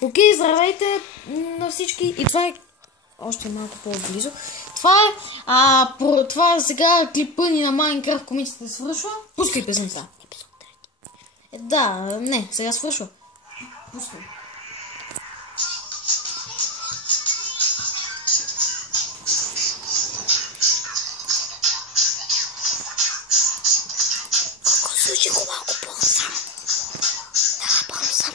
Окей, здравейте на всички. И това е още малко по-близо. Това е това сега клипа ни на Майнкрафт комицията свършва. Пускай песента. Да, не, сега свършва. Пускай. Слушай го малко по-сам. Да, по-сам.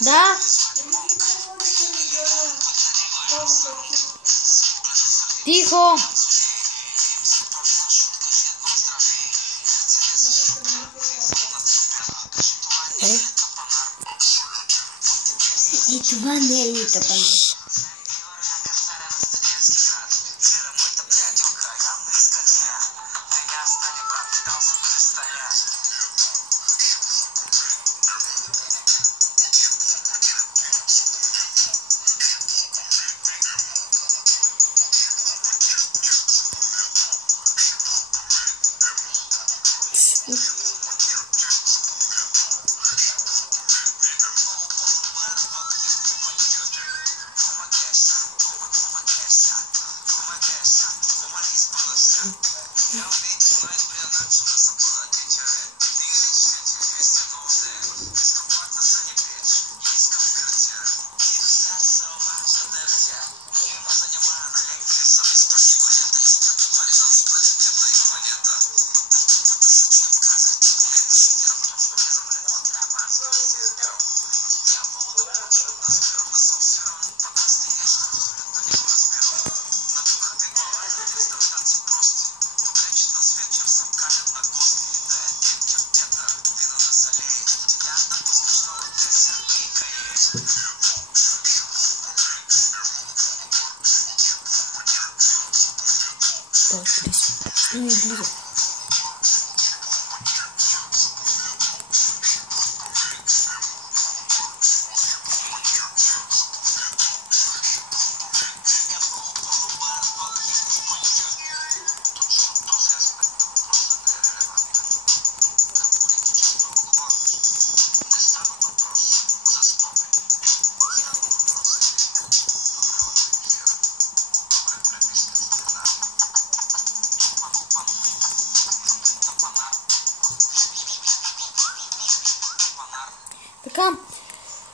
Да. Тихо. И това не е ли капан? Близо.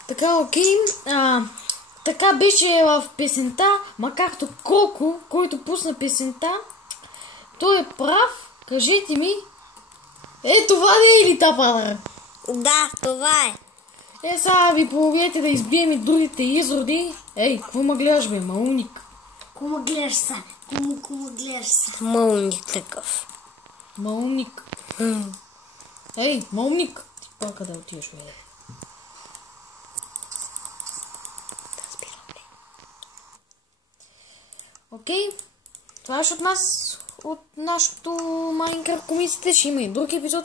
Така, окей. Така беше в песента, макар Коко, който пусна песента, той е прав. Кажете ми, това не е ли тапанър? Да, това е. Сега ви поведете да избием и другите изроди. Какво ме гледаш, бе, малумник? Кому гледаш са? Кому гледаш са? Малумник такъв. Малумник. Малумник. Ти пака да отиваш, бе. Окей, това е от нас, от нашото Майнкрафт комисията. Ще има и друг епизод.